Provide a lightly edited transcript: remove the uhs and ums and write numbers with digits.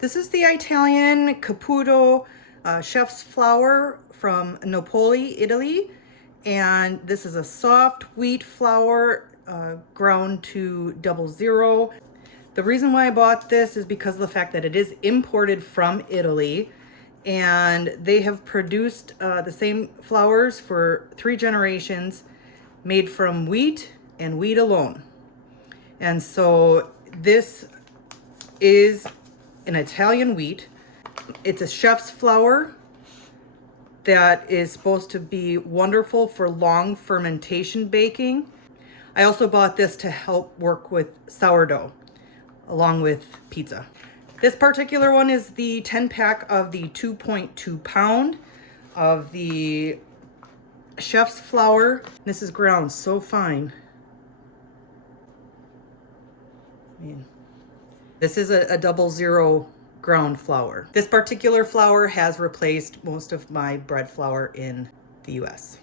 This is the Italian Caputo chef's flour from Napoli, Italy. And this is a soft wheat flour ground to 00. The reason why I bought this is because of the fact that it is imported from Italy, and they have produced the same flours for 3 generations, made from wheat and wheat alone. And so this is an Italian wheat. It's a chef's flour that is supposed to be wonderful for long fermentation baking. I also bought this to help work with sourdough along with pizza. This particular one is the 10 pack of the 2.2 pound of the chef's flour. This is ground so fine. I mean, this is a 00 ground flour. This particular flour has replaced most of my bread flour in the US.